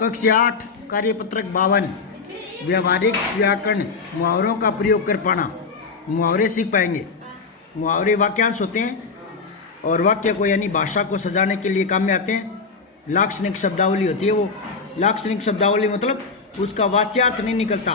कक्षा 8 कार्यपत्रक 52 व्यवहारिक व्याकरण मुहावरों का प्रयोग कर पाना। मुहावरे सीख पाएंगे। मुहावरे वाक्यांश होते हैं और वाक्य को यानी भाषा को सजाने के लिए काम में आते हैं। लाक्षणिक शब्दावली होती है। वो लाक्षणिक शब्दावली मतलब उसका वाच्यार्थ नहीं निकलता।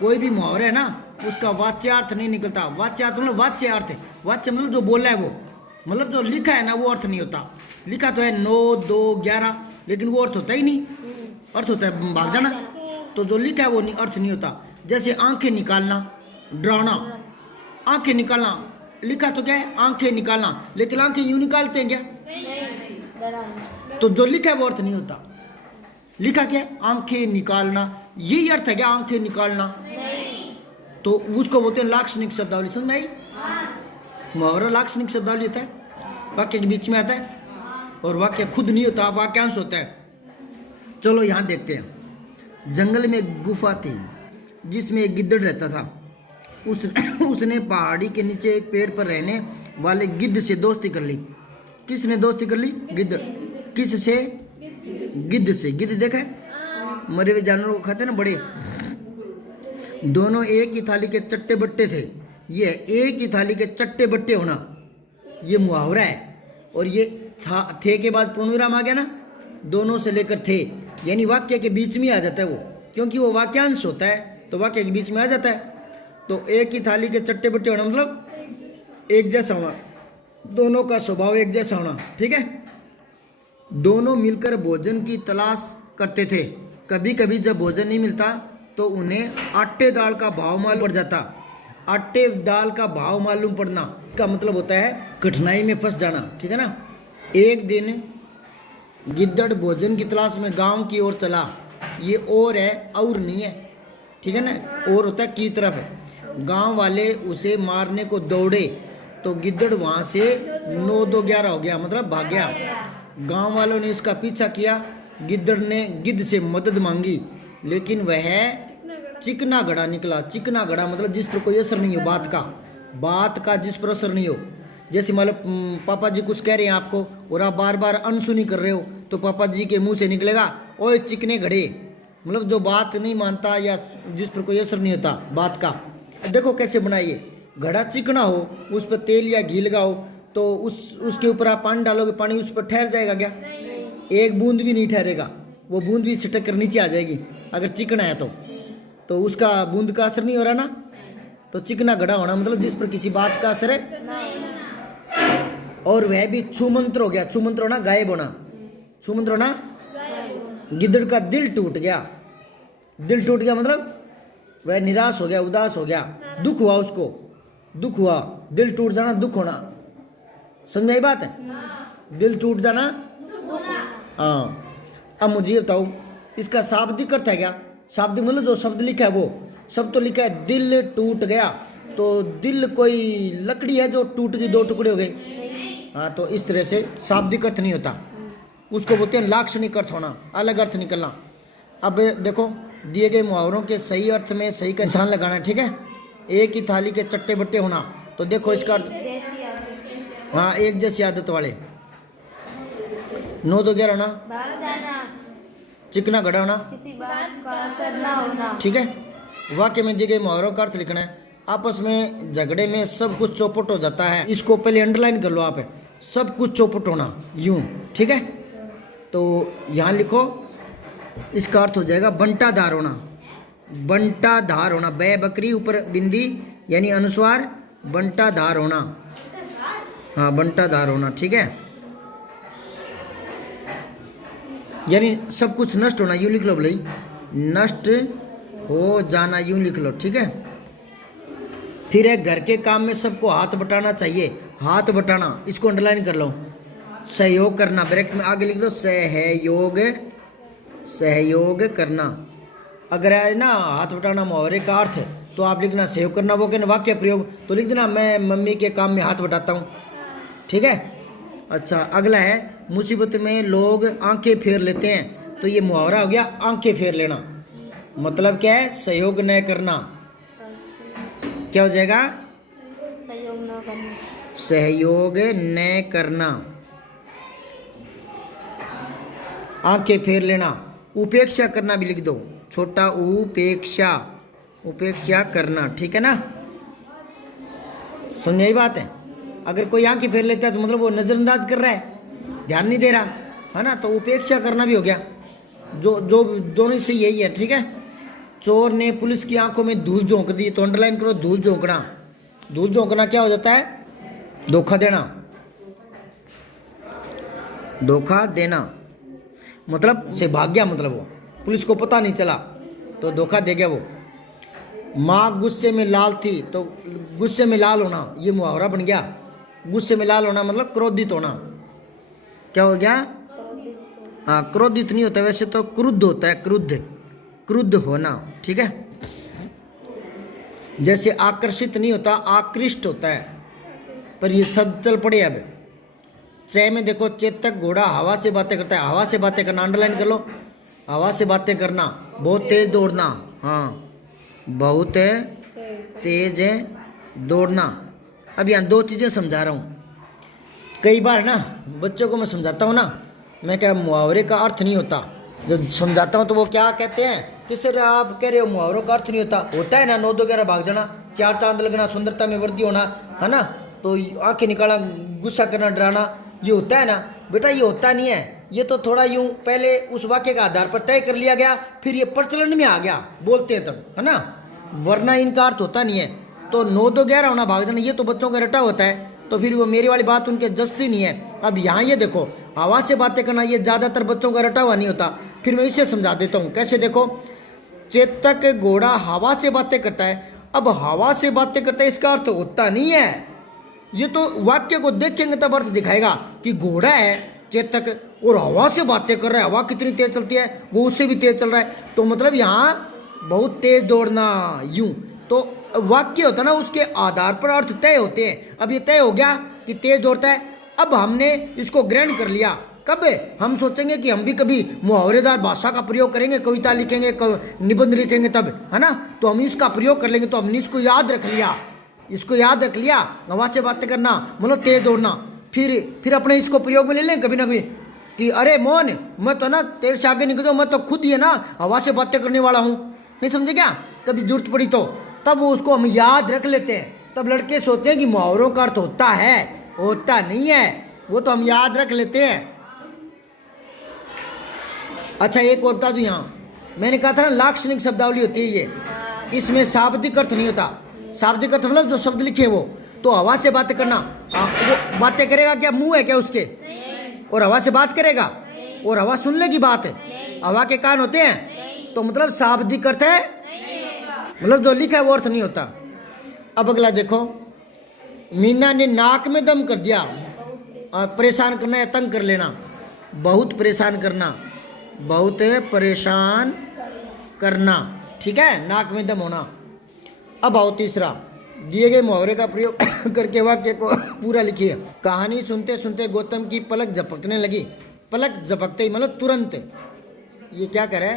कोई भी मुहावरा है ना, उसका वाच्यार्थ नहीं निकलता। वाच्यार्थ मतलब वाच्य अर्थ। वाच्य मतलब जो बोला है वो, मतलब जो लिखा है ना वो अर्थ नहीं होता। लिखा तो है 9, 2, 11, लेकिन वो अर्थ होता ही नहीं। अर्थ होता है भाग जाना। तो जो लिखा है वो अर्थ नहीं होता। जैसे आंखें निकालना, डराना। आंखें निकालना लिखा तो क्या है, आंखें निकालना, लेकिन आंखें यूं निकालते हैं क्या? तो जो लिखा है वो अर्थ नहीं होता। लिखा क्या है, आंखें निकालना, यही अर्थ है क्या आंखें निकालना? तो उसको बोलते हैं लाक्षणिक शब्दावली। समझ में आई? मुहावरा लाक्षणिक शब्दावली होता है, वाक्य के बीच में आता है और वाक्य खुद नहीं होता, वाक्यांश होता है। चलो यहाँ देखते हैं। जंगल में एक गुफा थी जिसमें एक गिद्दड़ रहता था। उसने पहाड़ी के नीचे एक पेड़ पर रहने वाले गिद्ध से दोस्ती कर ली। किसने दोस्ती कर ली? गिद्दड़। किस से? गिद्ध से। गिद्ध देखा है, मरे हुए जानवरों को खाते ना बड़े। दोनों एक ही थाली के चट्टे बट्टे थे। ये एक ही थाली के चट्टे बट्टे होना ये मुहावरा है। और ये थे के बाद पूर्णविराम आ गया ना, दोनों से लेकर थे, यानी वाक्य के बीच में आ जाता है वो, क्योंकि वो वाक्यांश होता है तो वाक्य के बीच में आ जाता है। तो एक ही थाली के चट्टे बट्टे होना मतलब एक जैसा होना, दोनों का स्वभाव एक जैसा होना। ठीक है। दोनों मिलकर भोजन की तलाश करते थे। कभी कभी जब भोजन नहीं मिलता तो उन्हें आटे दाल का भाव मालूम पड़ जाता। आटे दाल का भाव मालूम पड़ना इसका मतलब होता है कठिनाई में फंस जाना। ठीक है ना। एक दिन गिद्दड़ भोजन की तलाश में गांव की ओर चला। ये और है, और नहीं है। ठीक है ना। और होता है की तरफ है। गांव वाले उसे मारने को दौड़े तो गिद्दड़ वहां से 9, 2, 11 हो गया, मतलब भाग गया। गांव वालों ने उसका पीछा किया। गिद्दड़ ने गिद्ध से मदद मांगी, लेकिन वह चिकना घड़ा निकला। चिकना घड़ा मतलब जिस पर कोई असर नहीं हो, बात का जिस पर असर नहीं हो। जैसे मतलब पापा जी कुछ कह रहे हैं आपको और आप बार बार अनसुनी कर रहे हो, तो पापा जी के मुंह से निकलेगा ओए चिकने घड़े, मतलब जो बात नहीं मानता या जिस पर कोई असर नहीं होता बात का। देखो कैसे बनाइए, घड़ा चिकना हो, उस पर तेल या घी लगाओ तो उसके ऊपर आप पानी डालोगे, पानी उस पर ठहर जाएगा क्या? एक बूंद भी नहीं ठहरेगा। वो बूंद भी छिटक कर नीचे आ जाएगी अगर चिकना है तो उसका बूंद का असर नहीं हो रहा ना। तो चिकना घड़ा होना मतलब जिस पर किसी बात का असर है। और वह भी छूमंत्र हो गया। छूमंत्र होना गायब होना। छूमंत्र होना गिद्दड़ का दिल टूट गया। दिल टूट गया मतलब वह निराश हो गया, उदास हो गया, दुख हुआ उसको, दुख हुआ। दिल टूट जाना दुख होना। समझ में आई बात है? दिल टूट जाना। हाँ। अब मुझे बताओ इसका शाब्दिक अर्थ है क्या? शाब्दिक मतलब जो शब्द लिखा है वो शब्द तो लिखा है दिल टूट गया, तो दिल कोई लकड़ी है जो टूट गई, 2 टुकड़े हो गए। हाँ, तो इस तरह से शाब्दिक अर्थ नहीं होता, उसको बोलते हैं लाक्षणिक अर्थ होना, अलग अर्थ निकलना। अब देखो दिए गए मुहावरों के सही अर्थ में सही का निशान लगाना है। ठीक है। एक ही थाली के चट्टे बट्टे होना, तो देखो इसका हाँ एक जैसी आदत वाले। 9, 2, 11 होना, चिकना घड़ा होना, किसी बात का असर ना होना। ठीक है। वाक्य में दिए गए मुहावरों का अर्थ लिखना है। आपस में झगड़े में सब कुछ चौपट हो जाता है। इसको पहले अंडरलाइन कर लो आप, सब कुछ चौपट होना यूं। ठीक है। तो यहाँ लिखो, इसका अर्थ हो जाएगा बंटाधार होना। बंटाधार होना, बै बकरी ऊपर बिंदी यानी अनुस्वार, बंटाधार होना। हाँ बंटाधार होना। ठीक है। यानी सब कुछ नष्ट होना, यूं लिख लो भाई, नष्ट हो जाना, यूं लिख लो। ठीक है। फिर एक घर के काम में सबको हाथ बटाना चाहिए। हाथ बटाना इसको अंडरलाइन कर लो। सहयोग करना ब्रैकेट में आगे लिख दो, सहयोग, सहयोग करना। अगर है ना हाथ बटाना मुहावरे का अर्थ तो आप लिखना सहयोग करना। वो कहना वाक्य प्रयोग तो लिख देना मैं मम्मी के काम में हाथ बटाता हूँ। ठीक है। अच्छा अगला है मुसीबत में लोग आंखें फेर लेते हैं, तो ये मुहावरा हो गया आंखें फेर लेना। मतलब क्या है? सहयोग न करना। क्या हो जाएगा? सहयोग न करना। सहयोग न करना, आंखें फेर लेना। उपेक्षा करना भी लिख दो, छोटा उपेक्षा, उपेक्षा करना, ठीक है ना। सुन, यही बात है। अगर कोई आंखें फेर लेता है तो मतलब वो नजरअंदाज कर रहा है, ध्यान नहीं दे रहा है ना, तो उपेक्षा करना भी हो गया। जो जो दोनों से यही है, ठीक है। चोर ने पुलिस की आंखों में धूल झोंक दी, तो अंडरलाइन करो धूल झोंकना। धूल झोंकना क्या हो जाता है? धोखा देना। धोखा देना मतलब से भाग गया, मतलब वो पुलिस को पता नहीं चला तो धोखा दे गया वो। माँ गुस्से में लाल थी, तो गुस्से में लाल होना ये मुहावरा बन गया। गुस्से में लाल होना मतलब क्रोधित होना। क्या हो गया? हाँ, क्रोधित नहीं होता, वैसे तो क्रुद्ध होता है, क्रुद्ध, क्रुद्ध होना, ठीक है। जैसे आकर्षित नहीं होता, आकृष्ट होता है। पर ये सब चल पड़े। अब च में देखो, चेतक घोड़ा हवा से बातें करता है। हवा से बातें करना अंडरलाइन कर लो, हवा से बातें करना, बहुत तेज दौड़ना। हाँ, बहुत तेज दौड़ना। अब यहाँ दो चीज़ें समझा रहा हूँ। कई बार ना बच्चों को मैं समझाता हूँ ना, मैं क्या मुहावरे का अर्थ नहीं होता, जब समझाता हूँ तो वो क्या कहते हैं कि सर आप कह रहे हो मुहावरों का अर्थ नहीं होता है ना, 9 2 11 भाग जाना, 4 चांद लगना, सुंदरता में वृद्धि होना, है ना, तो आंखें निकालना, गुस्सा करना, डराना, ये होता है ना बेटा। ये होता नहीं है, ये तो थोड़ा यूं पहले उस वाक्य का आधार पर तय कर लिया गया, फिर ये प्रचलन में आ गया, बोलते हैं तब, है ना, वरना इनका अर्थ होता नहीं है। तो 9 2 11 होना, भाग जाना, ये तो बच्चों का रटा होता है, तो फिर वो मेरी वाली बात उनके जचती नहीं है। अब यहाँ ये देखो, हवा से बातें करना, ये ज़्यादातर बच्चों का रटा हुआ नहीं होता। फिर मैं इसे समझा देता हूँ, कैसे देखो। चेतक घोड़ा हवा से बातें करता है। अब हवा से बातें करता है इसका अर्थ होता नहीं है, ये तो वाक्य को देखेंगे तब अर्थ दिखाएगा कि घोड़ा है चेतक और हवा से बातें कर रहा है। हवा कितनी तेज चलती है, वो उससे भी तेज चल रहा है, तो मतलब यहाँ बहुत तेज दौड़ना, यूं। तो वाक्य होता ना, उसके आधार पर अर्थ तय होते हैं। अब ये तय हो गया कि तेज दौड़ता है, अब हमने इसको ग्रहण कर लिया। कब हम सोचेंगे कि हम भी कभी मुहावरेदार भाषा का प्रयोग करेंगे, कविता लिखेंगे, निबंध लिखेंगे, तब, है ना, तो हम इसका प्रयोग कर लेंगे। तो हमने इसको याद रख लिया, इसको याद रख लिया, हवा से बातें करना मतलब तेज दौड़ना। फिर अपने इसको प्रयोग में ले लें कभी ना कभी कि अरे मोहन, मैं तो ना तेरे से आगे निकल जाऊँ, मैं तो खुद ही ना हवा से बातें करने वाला हूँ, नहीं समझे क्या, कभी जरूरत पड़ी तो, तब वो उसको हम याद रख लेते हैं। तब लड़के सोचते हैं कि मुहावरों का अर्थ होता है, होता नहीं है, वो तो हम याद रख लेते हैं। अच्छा, एक और बता दूं, यहाँ मैंने कहा था ना लाक्षणिक शब्दावली होती है ये, इसमें शाब्दिक अर्थ नहीं होता। शाब्दिक अर्थ मतलब जो शब्द लिखे वो, तो हवा से बातें करना, वो बातें करेगा क्या, मुंह है क्या उसके, और हवा से बात करेगा, और हवा सुन लेगी बात, हवा के कान होते हैं, तो मतलब शाब्दिक अर्थ है, मतलब जो लिखा है वो अर्थ नहीं होता। अब अगला देखो, मीना ने नाक में दम कर दिया, परेशान करना या तंग कर लेना, बहुत परेशान करना, बहुत परेशान करना, ठीक है, नाक में दम होना। अब आओ तीसरा, दिए गए मुहावरे का प्रयोग करके वाक्य को पूरा लिखिए। कहानी सुनते सुनते गौतम की पलक झपकने लगी। पलक झपकते ही मतलब तुरंत, ये क्या करे,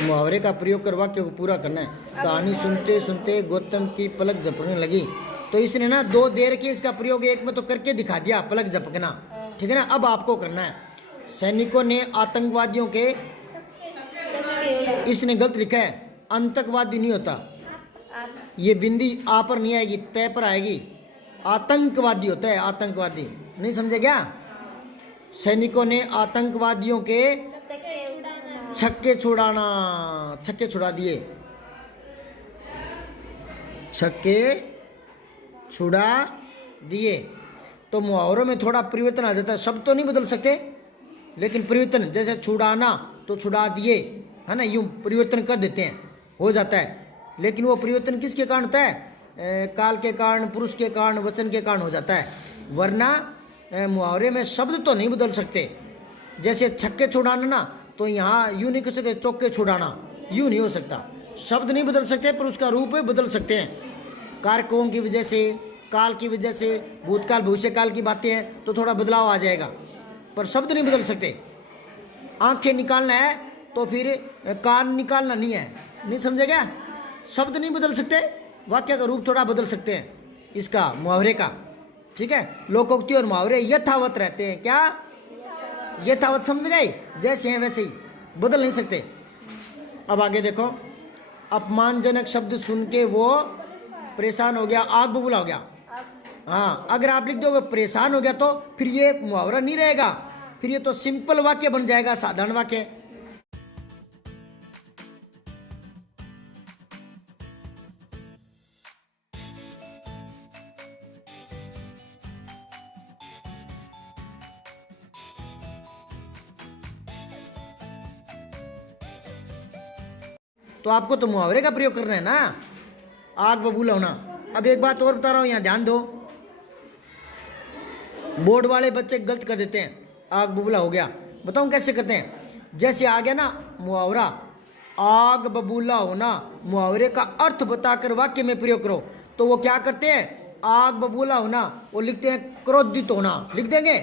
मुहावरे का प्रयोग कर वाक्य को पूरा करना है। कहानी सुनते सुनते गौतम की पलक झपकने लगी, तो इसने ना 2 देर के इसका प्रयोग एक में तो करके दिखा दिया, पलक झपकना, ठीक है ना। अब आपको करना है, सैनिकों ने आतंकवादियों के, इसने गलत लिखा है, आतंकवादी नहीं होता, ये बिंदी आ पर नहीं आएगी, तय पर आएगी, आतंकवादी होता है, आतंकवादी, नहीं समझे क्या। सैनिकों ने आतंकवादियों के छक्के छुड़ाना, छक्के छुड़ा दिए, छक्के छुड़ा दिए। तो मुहावरों में थोड़ा परिवर्तन आ जाता है, शब्द तो नहीं बदल सकते लेकिन परिवर्तन, जैसे छुड़ाना तो छुड़ा दिए, है ना, यूं परिवर्तन कर देते हैं, हो जाता है। लेकिन वो परिवर्तन किसके कारण होता है, काल के कारण, पुरुष के कारण, वचन के कारण हो जाता है, वरना मुहावरे में शब्द तो नहीं बदल सकते। जैसे छक्के छुड़ाना ना, तो यहाँ यूं नहीं कर सकते, चौके छुड़ाना, यूं नहीं हो सकता, शब्द नहीं बदल सकते पर उसका रूप बदल सकते हैं। कारकों की वजह से, काल की वजह से, भूतकाल भविष्यकाल की बातें हैं तो थोड़ा बदलाव आ जाएगा, पर शब्द नहीं बदल सकते। आंखें निकालना है तो फिर कान निकालना नहीं है, नहीं समझे क्या, शब्द नहीं बदल सकते, वाक्य का रूप थोड़ा बदल सकते हैं इसका, मुहावरे का, ठीक है। लोकोक्ति और मुहावरे यथावत रहते हैं, क्या यथावत, समझ गए, जैसे हैं वैसे ही, बदल नहीं सकते। अब आगे देखो, अपमानजनक शब्द सुन के वो परेशान हो गया, आग बबूला हो गया। हाँ, अगर आप लिख दोगे परेशान हो गया तो फिर ये मुहावरा नहीं रहेगा, फिर ये तो सिंपल वाक्य बन जाएगा, साधारण वाक्य। तो आपको तो मुहावरे का प्रयोग करना है ना, आग बबूला होना। अब एक बात और बता रहा हूं, यहां ध्यान दो। बोर्ड वाले बच्चे गलत कर देते हैं, आग बबूला हो गया। बताऊं कैसे करते हैं? जैसे आ गया ना मुहावरा आग बबूला होना, मुहावरे का अर्थ बताकर वाक्य में प्रयोग करो। तो वो क्या करते हैं, आग बबूला होना वो लिखते हैं क्रोधित होना, लिख देंगे।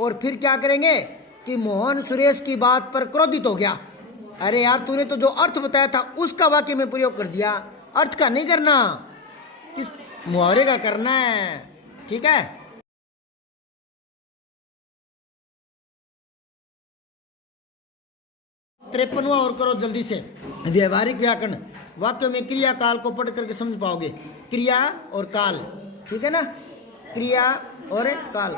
और फिर क्या करेंगे कि मोहन सुरेश की बात पर क्रोधित हो गया। अरे यार, तूने तो जो अर्थ बताया था उसका वाक्य में प्रयोग कर दिया, अर्थ का नहीं करना, किस मुहावरे का करना है। ठीक है। तिरपनवा और करो जल्दी से। व्यवहारिक व्याकरण, वाक्यों में क्रिया काल को पढ़ करके समझ पाओगे। क्रिया और काल, ठीक है ना, क्रिया और काल।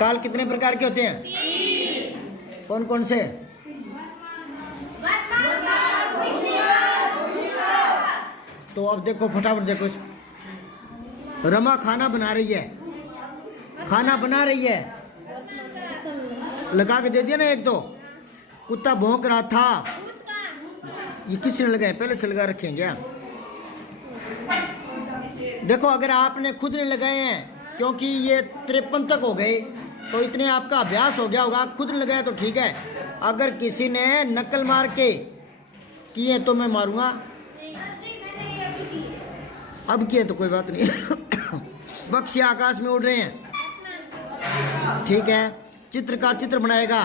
काल कितने प्रकार के होते हैं? कौन कौन से? तो अब देखो, फटाफट देखो। रमा खाना बना रही है, खाना बना रही है, लगा के दे दिया ना एक। तो कुत्ता भौंक रहा था, ये किसने लगाया? पहले से लगा रखे हैं क्या? देखो, अगर आपने खुद ने लगाए हैं, क्योंकि ये 53 तक हो गए तो इतने आपका अभ्यास हो गया होगा, खुद ने लगाया तो ठीक है। अगर किसी ने नकल मार के किए तो मैं मारूंगा, अब किए तो कोई बात नहीं। पक्षी आकाश में उड़ रहे हैं, ठीक है। चित्रकार चित्र बनाएगा,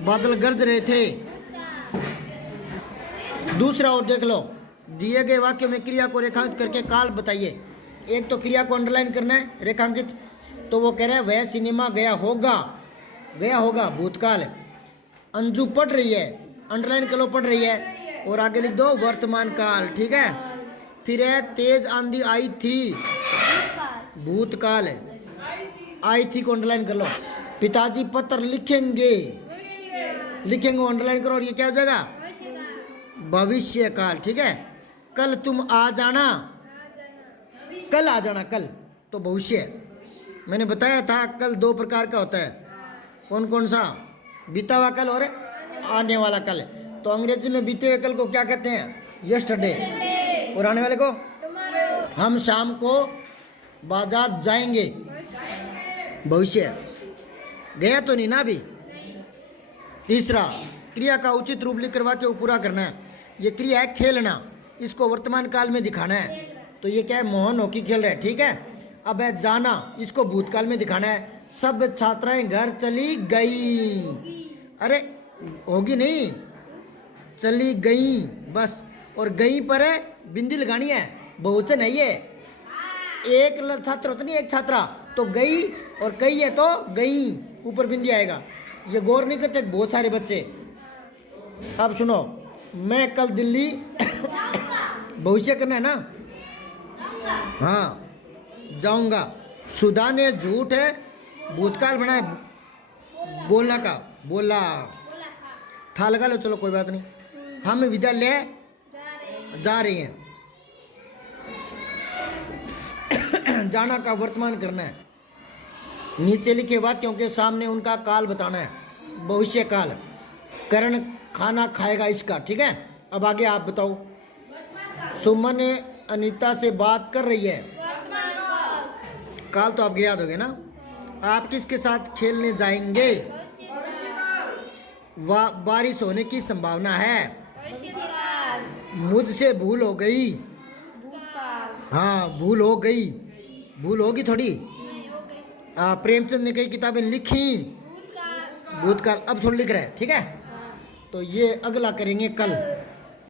बादल गरज रहे थे। दूसरा और देख लो, दिए गए वाक्य में क्रिया को रेखांकित करके काल बताइए। एक तो क्रिया को अंडरलाइन करना है, रेखांकित। तो वो कह रहे हैं वह सिनेमा गया होगा, गया होगा भूतकाल। अंजू पढ़ रही है, अंडरलाइन करो, पढ़ रही है। और आगे लिख दो वर्तमान काल, ठीक है। फिर है तेज आंधी आई थी, भूतकाल है, आई थी को अंडरलाइन कर लो। पिताजी पत्र लिखेंगे, लिखेंगे अंडरलाइन करो, और ये क्या हो जाएगा? भविष्य काल, ठीक है। कल तुम आ जाना, कल आ जाना, कल तो भविष्य। मैंने बताया था कल 2 प्रकार का होता है। कौन कौन सा? बीता हुआ कल और आने वाला कल। तो अंग्रेजी में बीते हुए कल को क्या कहते हैं? यस्टरडे। और आने वाले को? हम शाम को बाजार जाएंगे, भविष्य। गया तो नहीं ना अभी। तीसरा, क्रिया का उचित रूप लिख कर वाक्य को पूरा करना है। ये क्रिया है खेलना, इसको वर्तमान काल में दिखाना है। तो ये क्या है? मोहन हॉकी खेल रहे हैं, ठीक है। अब है जाना, इसको भूतकाल में दिखाना है। सब छात्राएं घर चली गई, अरे होगी नहीं, चली गई बस। और गई पर है बिंदी लगानी है, बहुवचन है ये। एक छात्र होता नहीं, एक छात्रा, तो गई, और कई है तो गई, ऊपर बिंदी आएगा। ये गौर नहीं करते बहुत सारे बच्चे। अब सुनो, मैं कल दिल्ली भविष्य करना है ना, हाँ जाऊंगा। सुधा ने झूठ है भूतकाल बनाए, बोलना का, बोला था लगा लो, चलो कोई बात नहीं। हम विद्यालय जा रहे हैं, जाना का वर्तमान करना है। नीचे लिखे वाक्यों के सामने उनका काल बताना है, भविष्य काल। करण खाना खाएगा इसका, ठीक है। अब आगे आप बताओ। सुमन अनीता से बात कर रही है, काल तो आपको याद हो गया ना। आप किसके साथ खेलने जाएंगे? बारिश होने की संभावना है। मुझसे भूल हो गई, हाँ भूल हो गई, भूल होगी थोड़ी। प्रेमचंद ने कई किताबें लिखी, भूतकाल। अब थोड़ा लिख रहे हैं, ठीक है। तो ये अगला करेंगे कल।